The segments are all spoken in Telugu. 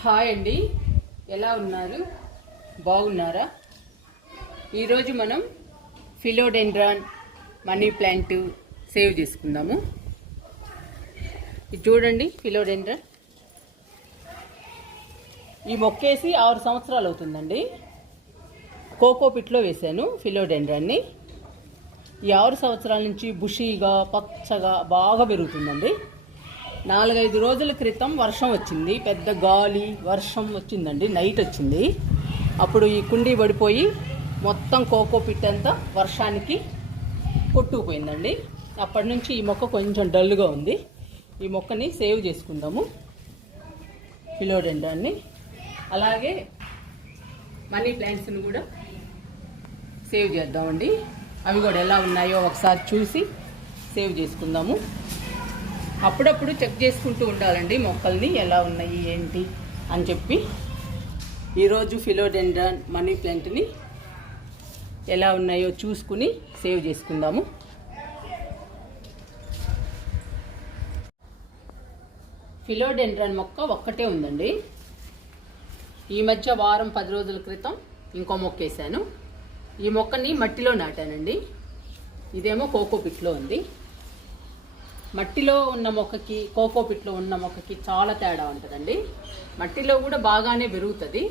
హాయ్ అండి. ఎలా ఉన్నారు? బాగున్నారా? ఈరోజు మనం ఫిలోడెండ్రాన్ మనీ ప్లాంట్ సేవ్ చేసుకుందాము. ఇది చూడండి ఫిలోడెండ్రాన్. ఈ మొక్కేసి ఆరు సంవత్సరాలు అవుతుందండి. కోకో పిట్లో వేశాను ఫిలోడెండ్రాన్ని. ఈ ఆరు సంవత్సరాల నుంచి బుషీగా పచ్చగా బాగా పెరుగుతుందండి. నాలుగైదు రోజుల క్రితం వర్షం వచ్చింది. పెద్ద గాలి వర్షం వచ్చిందండి. నైట్ వచ్చింది. అప్పుడు ఈ కుండీ పడిపోయి మొత్తం కోకో పిట్ అంతా వర్షానికి కొట్టుకుపోయిందండి. అప్పటి నుంచి ఈ మొక్క కొంచెం డల్గా ఉంది. ఈ మొక్కని సేవ్ చేసుకుందాము. పిలోడెండాన్ని అలాగే మనీ ప్లాంట్స్ని కూడా సేవ్ చేద్దామండి. అవి కూడా ఎలా ఉన్నాయో ఒకసారి చూసి సేవ్ చేసుకుందాము. అప్పుడప్పుడు చెక్ చేసుకుంటూ ఉండాలండి మొక్కల్ని ఎలా ఉన్నాయి ఏంటి అని చెప్పి. ఈరోజు ఫిలోడెండ్రాన్ మనీ ప్లాంట్ని ఎలా ఉన్నాయో చూసుకుని సేవ్ చేసుకుందాము. ఫిలోడెండ్రాన్ మొక్క ఒక్కటే ఉందండి. ఈ మధ్య వారం పది రోజుల క్రితం ఇంకో మొక్క వేసాను ఈ మొక్కని మట్టిలో నాటానండి. ఇదేమో కోకో పిట్లో ఉంది. మట్టిలో ఉన్న మొక్కకి కోకో పిట్లో ఉన్న మొక్కకి చాలా తేడా ఉంటుందండి. మట్టిలో కూడా బాగానే పెరుగుతుంది.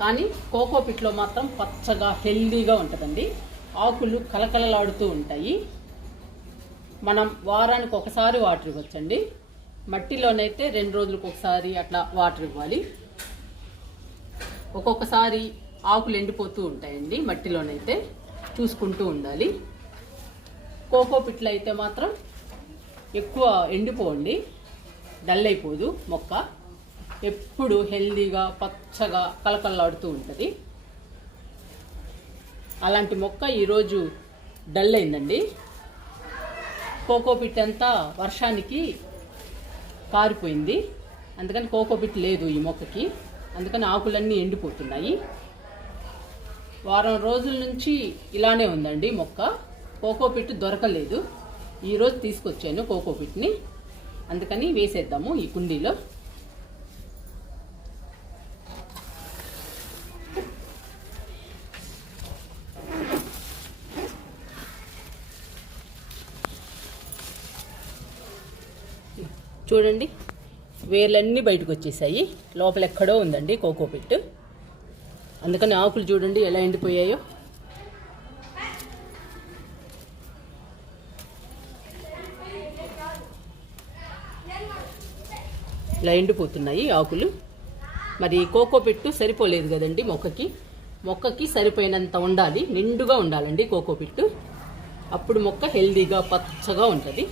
కానీ కోకో పిట్లో మాత్రం పచ్చగా హెల్దీగా ఉంటుందండి. ఆకులు కలకలలాడుతూ ఉంటాయి. మనం వారానికి ఒకసారి వాటర్ ఇవ్వచ్చండి. మట్టిలోనైతే రెండు రోజులకు ఒకసారి అట్లా వాటర్ ఇవ్వాలి. ఒక్కొక్కసారి ఆకులు ఎండిపోతూ ఉంటాయండి మట్టిలోనైతే. చూసుకుంటూ ఉండాలి. కోకో పిట్లు అయితే మాత్రం ఎక్కువ ఎండిపోండి. డల్ అయిపోదు మొక్క. ఎప్పుడు హెల్దీగా పచ్చగా కలకల్లాడుతూ ఉంటుంది. అలాంటి మొక్క ఈరోజు డల్ అయిందండి కోకో పిట్ అంతా వర్షానికి కారిపోయింది. అందుకని కోకో పిట్ లేదు ఈ మొక్కకి. అందుకని ఆకులన్నీ ఎండిపోతున్నాయి. వారం రోజుల నుంచి ఇలానే ఉందండి మొక్క. కోకో పిట్ దొరకలేదు. ఈరోజు తీసుకొచ్చాను కోకో పిట్ని. అందుకని వేసేద్దాము ఈ కుండీలో. చూడండి వేర్లన్నీ బయటకు వచ్చేసాయి లోపల ఎక్కడో ఉందండి కోకో పిట్ అందుకని ఆకులు చూడండి ఎలా ఎండిపోయాయో. ఇలా ఎండిపోతున్నాయి ఆకులు. మరి కోకో పెట్టు సరిపోలేదు కదండి మొక్కకి. మొక్కకి సరిపోయినంత ఉండాలి నిండుగా ఉండాలండి కోకో పిట్టు. అప్పుడు మొక్క హెల్దీగా పచ్చగా ఉంటుంది.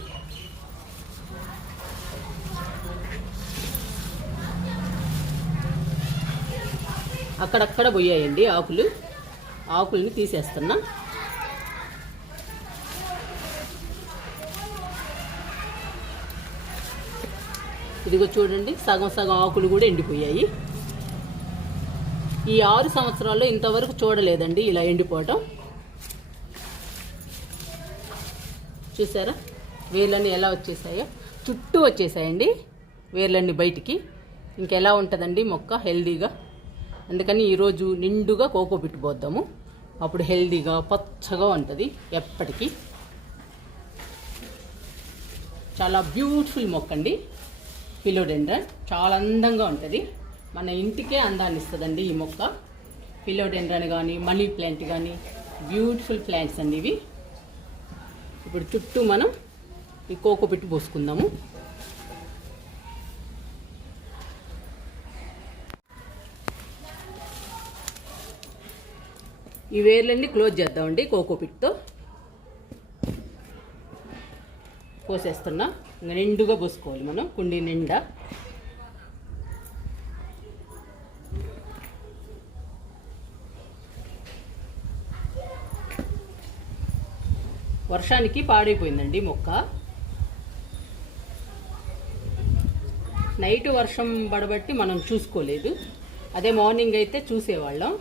అక్కడక్కడ పోయాయండి ఆకులు. ఆకుల్ని తీసేస్తున్నా. ఇదిగో చూడండి సగం సగం ఆకులు కూడా ఎండిపోయాయి. ఈ ఆరు సంవత్సరాల్లో ఇంతవరకు చూడలేదండి ఇలా ఎండిపోవటం. చూసారా? వేర్లన్నీ ఎలా వచ్చేసాయో? చుట్టూ వచ్చేసాయండి వేర్లన్నీ బయటికి. ఇంకెలా ఉంటుందండి మొక్క? హెల్దీగా. అందుకని ఈరోజు నిండుగా కోకో పెట్టుకోద్దాము అప్పుడు హెల్దీగా పచ్చగా ఉంటుంది ఎప్పటికీ. చాలా బ్యూటిఫుల్ మొక్క అండి ఫిలోడెండ్రన్ చాలా అందంగా ఉంటుంది. మన ఇంటికే అందాన్ని ఇస్తుందండి ఈ మొక్క. ఫిలోడెండ్రన్ కానీ మనీ ప్లాంట్ కానీ బ్యూటిఫుల్ ప్లాంట్స్ అండి ఇవి. ఇప్పుడు చుట్టూ మనం ఈ కోకో పెట్టి పోసుకుందాము. ఈ వేర్లన్నీ క్లోజ్ చేద్దామండి కోకో పిట్తో పోసేస్తున్నా. నిండుగా పోసుకోవాలి మనం కుండీ నిండా. వర్షానికి పాడైపోయిందండి మొక్క. నైట్ వర్షం పడబట్టి మనం చూసుకోలేదు. అదే మార్నింగ్ అయితే చూసేవాళ్ళం.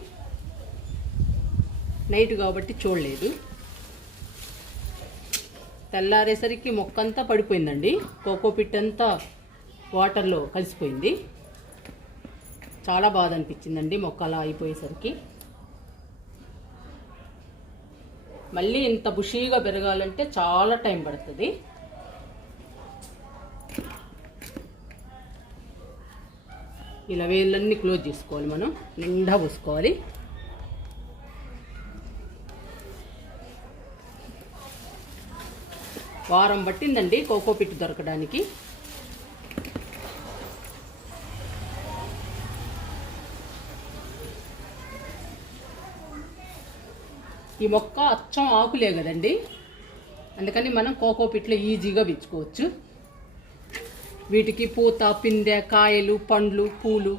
నైట్ కాబట్టి చూడలేదు. తెల్లారేసరికి మొక్కంతా పడిపోయిందండి. కోకో పిట్ అంతా వాటర్లో కలిసిపోయింది. చాలా బాధ అనిపించిందండి మొక్క అలా అయిపోయేసరికి. మళ్ళీ ఇంత బుషీగా పెరగాలంటే చాలా టైం పడుతుంది. ఇలా వేళ్ళన్నీ క్లోజ్ చేసుకోవాలి మనం నిండా పోసుకోవాలి. వారం పట్టిందండి కోకో పిట్టు దొరకడానికి. ఈ మొక్క అచ్చం ఆకులే కదండి. అందుకని మనం కోకో పిట్లో ఈజీగా పెంచుకోవచ్చు వీటికి పూత పిందె కాయలు పండ్లు పూలు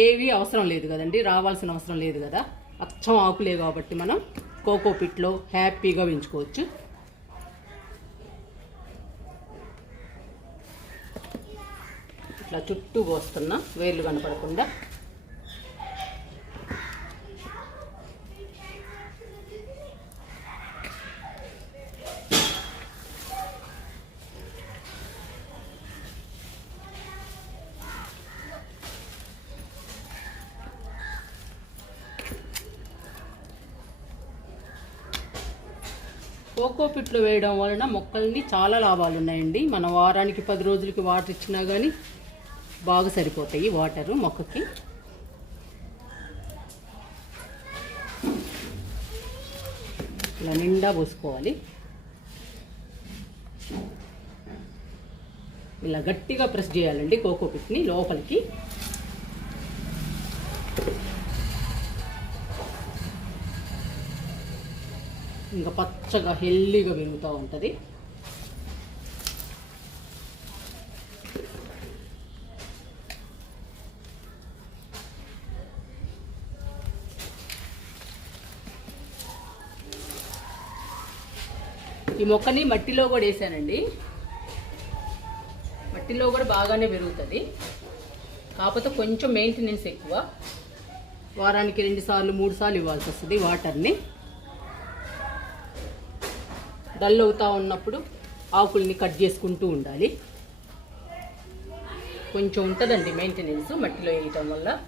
ఏవి అవసరం లేదు కదండి. రావాల్సిన అవసరం లేదు కదా. అచ్చం ఆకులే కాబట్టి మనం కోకో పిట్లో హ్యాపీగా పెంచుకోవచ్చు ఇట్లా చుట్టూ పోస్తున్నా వేర్లు కనపడకుండా. కోకో పిట్లు వేయడం వలన మొక్కల్ని చాలా లాభాలు ఉన్నాయండి మన వారానికి పది రోజులకి వాటర్ ఇచ్చినా కానీ బాగా సరిపోతాయి వాటరు మొక్కకి. ఇలా నిండా పోసుకోవాలి. ఇలా గట్టిగా ప్రెస్ చేయాలండి కోకో పిట్ని లోపలికి. ఇంకా పచ్చగా హెల్దీగా పెరుగుతూ ఉంటుంది. ఈ మొక్కని మట్టిలో కూడా వేసానండి. మట్టిలో కూడా బాగానే పెరుగుతుంది. కాకపోతే కొంచెం మెయింటెనెన్స్ ఎక్కువ. వారానికి రెండు సార్లు మూడు సార్లు ఇవ్వాల్సి వస్తుంది వాటర్ని. డల్ అవుతూ ఉన్నప్పుడు ఆకుల్ని కట్ చేసుకుంటూ ఉండాలి. కొంచెం ఉంటుందండి మెయింటెనెన్స్ మట్టిలో వేయటం వల్ల.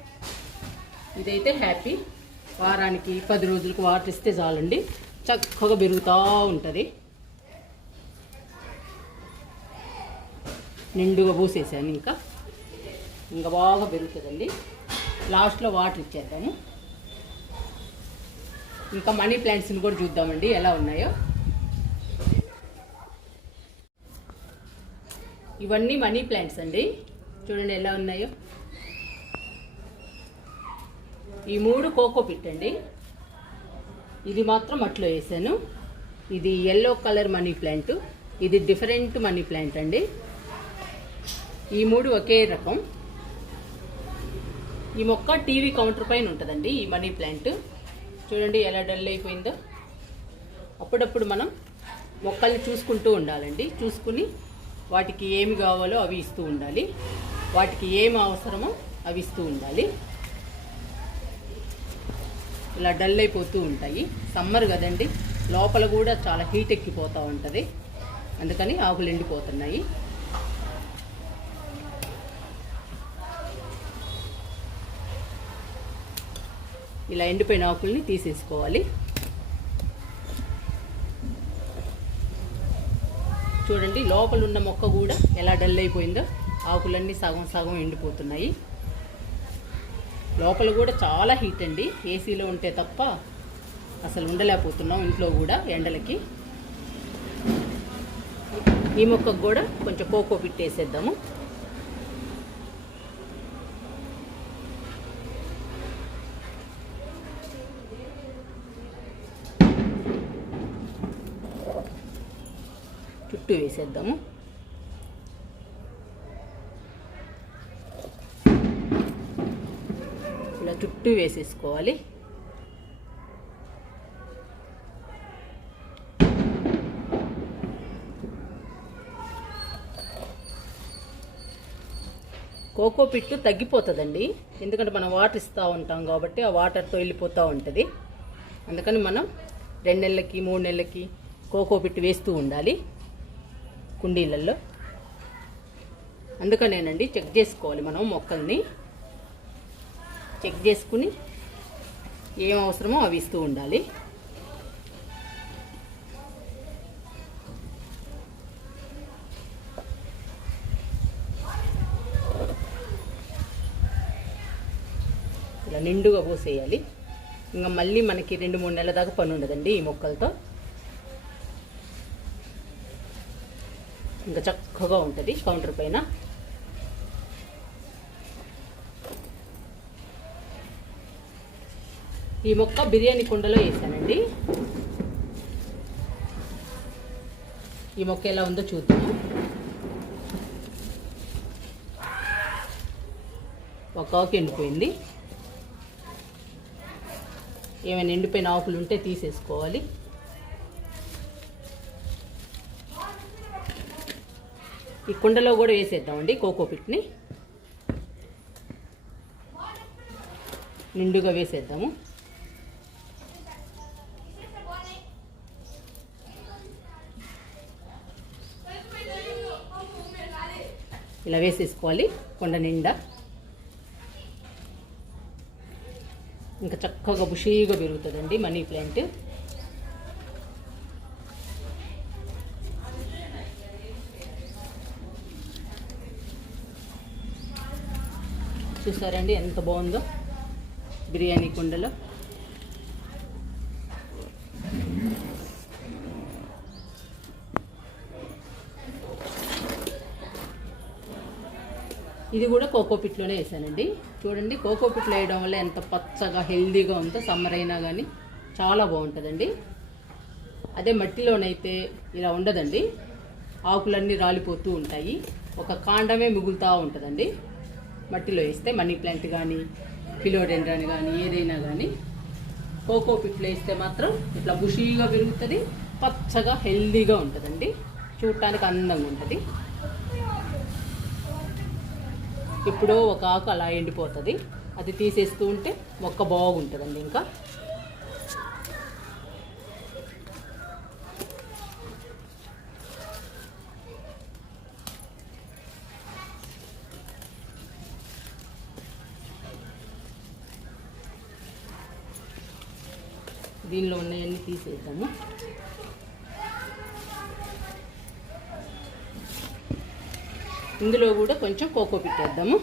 ఇదైతే హ్యాపీ. వారానికి పది రోజులకు వాటర్ ఇస్తే చాలండి. చక్కగా పెరుగుతూ ఉంటుంది. నిండుగా పూసేసాను ఇంకా. ఇంకా బాగా పెరుగుతుందండి. లాస్ట్లో వాటర్ ఇచ్చేద్దాము. ఇంకా మనీ ప్లాంట్స్ని కూడా చూద్దామండి ఎలా ఉన్నాయో. ఇవన్నీ మనీ ప్లాంట్స్ అండి. చూడండి ఎలా ఉన్నాయో. ఈ మూడు కోకో పిట్ అండి. ఇది మాత్రం మట్లో వేసాను. ఇది ఎల్లో కలర్ మనీ ప్లాంట్. ఇది డిఫరెంట్ మనీ ప్లాంట్ అండి. ఈ మూడు ఒకే రకం. ఈ మొక్క టీవీ కౌంటర్ పైన ఉంటుందండి ఈ మనీ ప్లాంట్. చూడండి ఎలా డల్ అయిపోయిందో. అప్పుడప్పుడు మనం మొక్కల్ని చూసుకుంటూ ఉండాలండి. చూసుకుని వాటికి ఏమి కావాలో అవి ఇస్తూ ఉండాలి. వాటికి ఏమి అవసరమో అవి ఇస్తూ ఉండాలి. ఇలా డల్ అయిపోతూ ఉంటాయి. సమ్మర్ కదండి లోపల కూడా చాలా హీట్ ఎక్కిపోతూ ఉంటుంది. అందుకని ఆకులు ఎండిపోతున్నాయి. ఇలా ఎండిపోయిన ఆకుల్ని తీసేసుకోవాలి. చూడండి లోపల ఉన్న మొక్క కూడా ఎలా డల్ అయిపోయిందో ఆకులన్నీ సగం సగం ఎండిపోతున్నాయి. లోపల కూడా చాలా హీట్ అండి. ఏసీలో ఉంటే తప్ప అసలు ఉండలేకపోతున్నాం ఇంట్లో కూడా ఎండలకి. ఈ మొక్కకు కూడా కొంచెం కోకో పిట్టేసేద్దాము చుట్టూ వేసేద్దాము. ఇలా చుట్టూ వేసేసుకోవాలి. కోకో పిట్టు తగ్గిపోతుందండి. ఎందుకంటే మనం వాటర్ ఇస్తూ ఉంటాం కాబట్టి ఆ వాటర్తో వెళ్ళిపోతూ ఉంటుంది. అందుకని మనం రెండు నెలలకి మూడు నెలలకి కోకో పిట్టు వేస్తూ ఉండాలి. కుండీలలో. అందుకనేనండి చెక్ చేసుకోవాలి మనం మొక్కల్ని. చెక్ చేసుకుని ఏం అవసరమో అవి ఇస్తూ ఉండాలి. ఇలా నిండుగా పోసేయాలి. ఇంకా మళ్ళీ మనకి రెండు మూడు నెలల దాకా పని ఉండదండి ఈ మొక్కలతో. ఇంకా చక్కగా ఉంటుంది కౌంటర్ పైన. ఈ మొక్క బిర్యానీ కుండలో వేసానండి. ఈ మొక్క ఎలా ఉందో చూద్దాం. ఒక ఆకు ఎండిపోయింది. ఏమైనా ఎండిపోయిన ఆకులు ఉంటే తీసేసుకోవాలి. ఈ కుండలో కూడా వేసేద్దామండి కోకోపిట్ని నిండుగా వేసేద్దాము. ఇలా వేసేసుకోవాలి కొండ నిండా. ఇంకా చక్కగా బుషీగా పెరుగుతుందండి మనీ ప్లాంట్. చూసారండి ఎంత బాగుందో బిర్యానీ కుండలో. ఇది కూడా కోకోపిట్లోనే వేసానండి. చూడండి కోకోపిట్లో వేయడం వల్ల ఎంత పచ్చగా హెల్దీగా ఉందో సమ్మర్ అయినా కానీ చాలా బాగుంటుందండి. అదే మట్టిలోనైతే ఇలా ఉండదండి. ఆకులన్నీ రాలిపోతూ ఉంటాయి. ఒక కాండమే మిగులుతూ ఉంటుందండి. మట్టిలో వేస్తే మనీ ప్లాంట్ కానీ పిలోడెండ్రాన్ కానీ ఏదైనా కానీ కోకో పిట్లో వేస్తే మాత్రం ఇట్లా బుషీగా పెరుగుతుంది పచ్చగా హెల్దీగా ఉంటుందండి. చూడటానికి అందంగా ఉంటుంది. ఇప్పుడు ఒక ఆకు అలా ఎండిపోతుంది. అది తీసేస్తూ ఉంటే మొక్క బాగుంటుందండి ఇంకా. దీనిలో ఉన్నాయన్నీ తీసేద్దాము. ఇందులో కూడా కొంచెం కోకో పెట్టేద్దాము.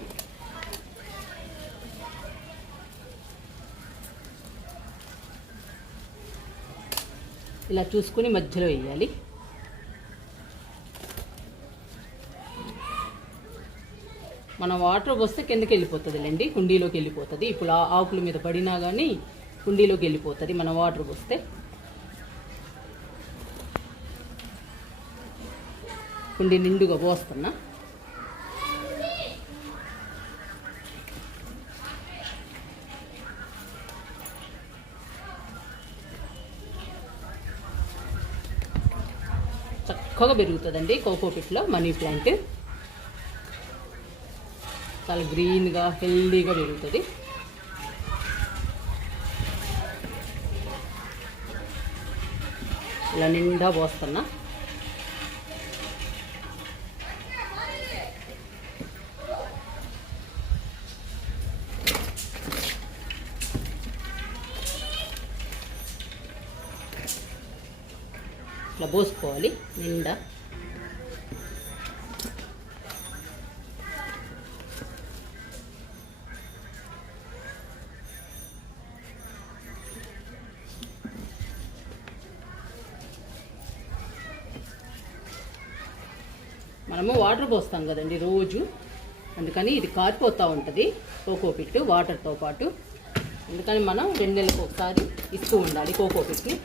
ఇలా చూసుకుని మధ్యలో వేయాలి. మనం వాటర్ పోస్తే కిందకి వెళ్ళిపోతుందిలేండి కుండీలోకి వెళ్ళిపోతుంది. ఇప్పుడు ఆ ఆకుల మీద పడినా కానీ కుండీలోకి వెళ్ళిపోతుంది మనం వాటర్ పోస్తే. కుండీ నిండుగా పోస్తున్నా. చక్కగా పెరుగుతుందండి కోకోపిట్లో మనీ ప్లాంట్. చాలా గ్రీన్గా హెల్దీగా పెరుగుతుంది. ఇలా నిండా పోస్తున్నా. ఇట్లా పోసుకోవాలి నిండా. వాటర్ పోస్తాం కదండి రోజు. అందుకని ఇది కారిపోతూ ఉంటుంది. కోకో పిట్టు వాటర్తో పాటు. అందుకని మనం రెండు నెలలకు ఒకసారి ఇస్తూ ఉండాలి కోకో కోకోపిట్ని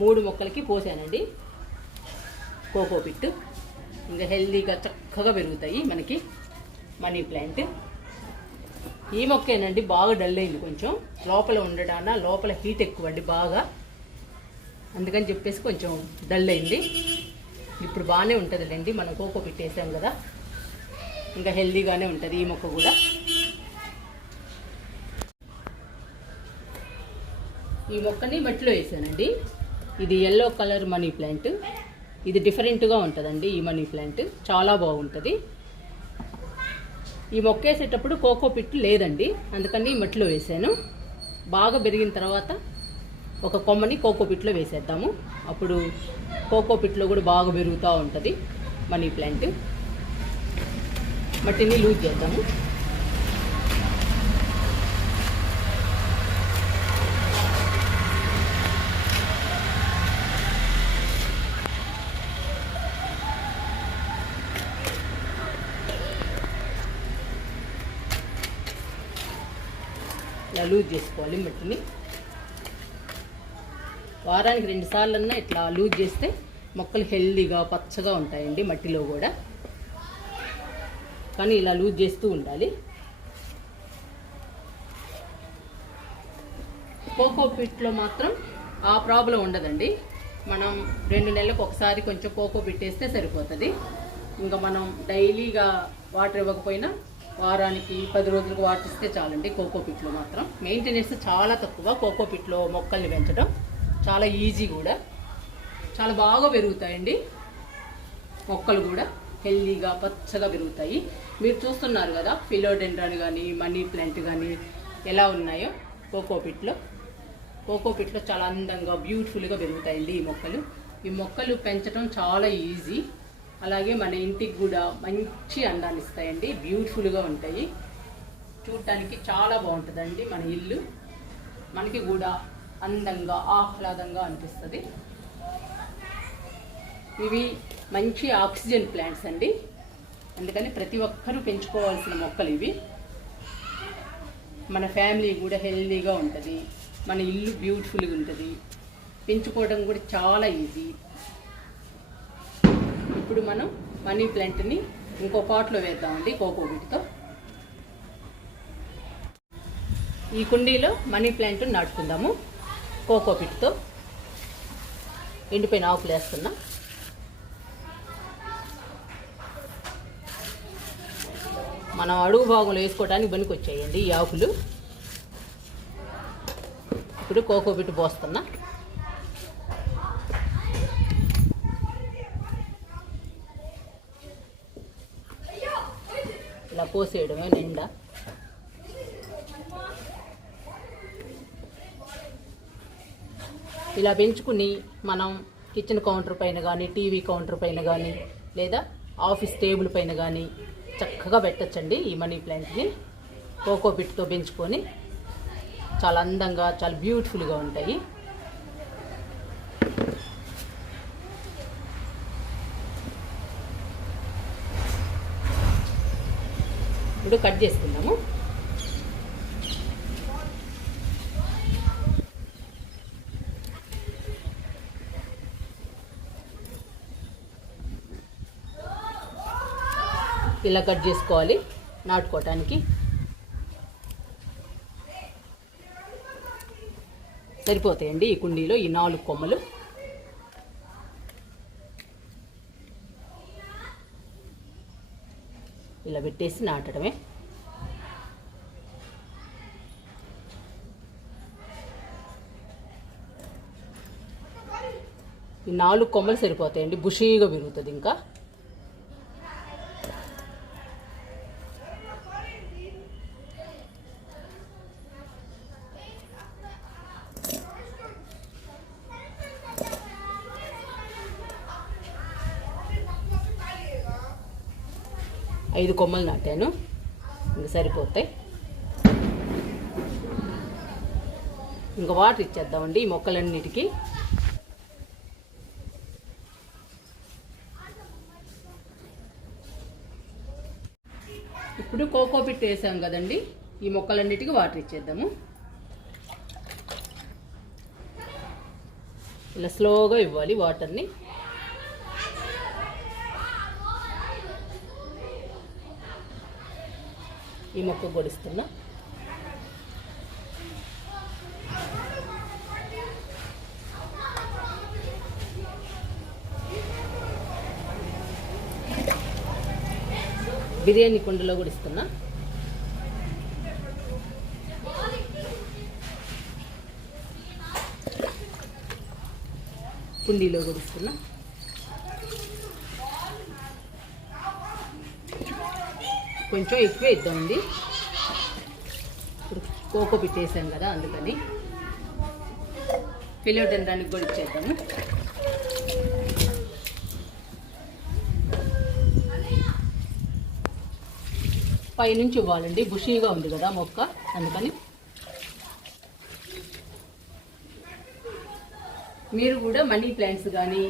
మూడు మొక్కలకి పోసానండి కోకో పిట్టు. ఇంకా హెల్దీగా చక్కగా పెరుగుతాయి మనకి మనీ ప్లాంట్. ఈ మొక్కేనండి బాగా డల్ అయింది కొంచెం. లోపల ఉండడాన లోపల హీట్ ఎక్కువ అండి బాగా. అందుకని చెప్పేసి కొంచెం డల్ అయింది. ఇప్పుడు బాగానే ఉంటుందిలేండి. మనం కోకో పెట్టేసాం కదా. ఇంకా హెల్దీగానే ఉంటుంది ఈ మొక్క కూడా. ఈ మొక్కని మట్టిలో వేసానండి. ఇది ఎల్లో కలర్ మనీ ప్లాంట్ ఇది డిఫరెంట్గా ఉంటుందండి ఈ మనీ ప్లాంట్ చాలా బాగుంటుంది. ఈ మొక్క వేసేటప్పుడు కోకో పిట్ లేదండి. అందుకని ఈ మట్టిలో వేసాను. బాగా పెరిగిన తర్వాత ఒక కొమ్మని కోకో పిట్లో వేసేద్దాము. అప్పుడు కోకో పిట్లో కూడా బాగా పెరుగుతూ ఉంటుంది మనీ ప్లాంట్. మట్టిని లూజ్ చేద్దాము. ఇలా లూజ్ చేసుకోవాలి మట్టిని. వారానికి రెండు సార్లన్నా ఇట్లా లూజ్ చేస్తే మొక్కలు హెల్దీగా పచ్చగా ఉంటాయండి మట్టిలో కూడా. కానీ ఇలా లూజ్ చేస్తూ ఉండాలి. కోకో పిట్లో మాత్రం ఆ ప్రాబ్లం ఉండదండి. మనం రెండు నెలలకు ఒకసారి కొంచెం కోకో పెట్టేస్తే సరిపోతుంది. ఇంకా మనం డైలీగా వాటర్ ఇవ్వకపోయినా వారానికి పది రోజులకు వాటిస్తే చాలండి కోకో పిట్లో మాత్రం. మెయింటెనెన్స్ చాలా తక్కువ కోకో పిట్లో మొక్కల్ని పెంచడం చాలా ఈజీ కూడా. చాలా బాగా పెరుగుతాయండి మొక్కలు కూడా. హెల్దీగా పచ్చగా పెరుగుతాయి. మీరు చూస్తున్నారు కదా ఫిలోడెండ్రాన్ కానీ మనీ ప్లాంట్ కానీ ఎలా ఉన్నాయో కోకో పిట్లో. కోకో పిట్లో చాలా అందంగా బ్యూటిఫుల్గా పెరుగుతాయండి ఈ మొక్కలు. ఈ మొక్కలు పెంచడం చాలా ఈజీ అలాగే మన ఇంటికి కూడా మంచి అందాన్ని ఇస్తాయండి. బ్యూటిఫుల్గా ఉంటాయి. చూడటానికి చాలా బాగుంటుందండి మన ఇల్లు. మనకి కూడా అందంగా ఆహ్లాదంగా అనిపిస్తుంది. ఇవి మంచి ఆక్సిజన్ ప్లాంట్స్ అండి. అందుకని ప్రతి ఒక్కరూ పెంచుకోవాల్సిన మొక్కలు ఇవి. మన ఫ్యామిలీ కూడా హెల్దీగా ఉంటుంది. మన ఇల్లు బ్యూటిఫుల్గా ఉంటుంది. పెంచుకోవడం కూడా చాలా ఈజీ. ఇప్పుడు మనం మనీ ప్లాంట్ని ఇంకో పాట్లో వేద్దామండి కోకోబీట్తో ఈ కుండీలో మనీ ప్లాంట్ నాటుకుందాము కోకో పిట్తో ఎండిపోయిన ఆకులు వేస్తున్నా. మనం అడుగు భాగంలో వేసుకోవడానికి పనికి వచ్చాయండి ఈ ఆకులు. ఇప్పుడు కోకో కోకోపిట్ పోస్తున్నా. ఇలా పోసేయడమే నిండా. ఇలా పెంచుకుని మనం కిచెన్ కౌంటర్ పైన కానీ టీవీ కౌంటర్ పైన కానీ లేదా ఆఫీస్ టేబుల్ పైన కానీ చక్కగా పెట్టచ్చండి ఈ మనీ ప్లాంట్ని కోకో పిట్తో పెంచుకొని చాలా అందంగా చాలా బ్యూటిఫుల్గా ఉంటాయి. ఇప్పుడు కట్ చేసుకుందాము. ఇలా కట్ చేసుకోవాలి నాటుకోవటానికి సరిపోతాయండి ఈ కుండీలో ఈ నాలుగు కొమ్మలు. ఇలా పెట్టేసి నాటడమే. ఈ నాలుగు కొమ్మలు సరిపోతాయండి. బుషీగా పెరుగుతుంది ఇంకా. ఐదు కొమ్మలు నాటాను. ఇంక సరిపోతాయి. ఇంకా వాటర్ ఇచ్చేద్దామండి ఈ మొక్కలన్నిటికీ. ఇప్పుడు కోకో పిట్ వేసాం కదండి. ఈ మొక్కలన్నిటికీ వాటర్ ఇచ్చేద్దాము. ఇలా స్లోగా ఇవ్వాలి వాటర్ని. ఈ మొక్క గొడుస్తున్నా. బిర్యానీ కుండలో కూడా ఇస్తున్నా కుండీలో కూడా ఇస్తున్నా కొంచెం ఎక్కువ ఇద్దామండి ఇప్పుడు కోకో పెట్టేసాం కదా అందుకని. ఫిలోడెండ్రానికి కూడా ఇచ్చేద్దాము. పైనుంచి ఇవ్వాలండి. బుషీగా ఉంది కదా మొక్క. అందుకని. మీరు కూడా మనీ ప్లాంట్స్ కానీ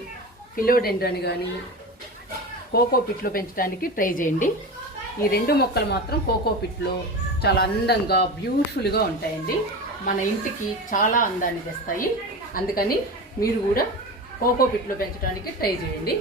ఫిలోడెండ్రాని కానీ కోకో పిట్లో పెంచడానికి ట్రై చేయండి. ఈ రెండు మొక్కలు మాత్రం కోకో పిట్లో చాలా అందంగా బ్యూటిఫుల్గా ఉంటాయండి. మన ఇంటికి చాలా అందాన్ని తెస్తాయి. అందుకని మీరు కూడా కోకో పిట్లో పెంచడానికి ట్రై చేయండి.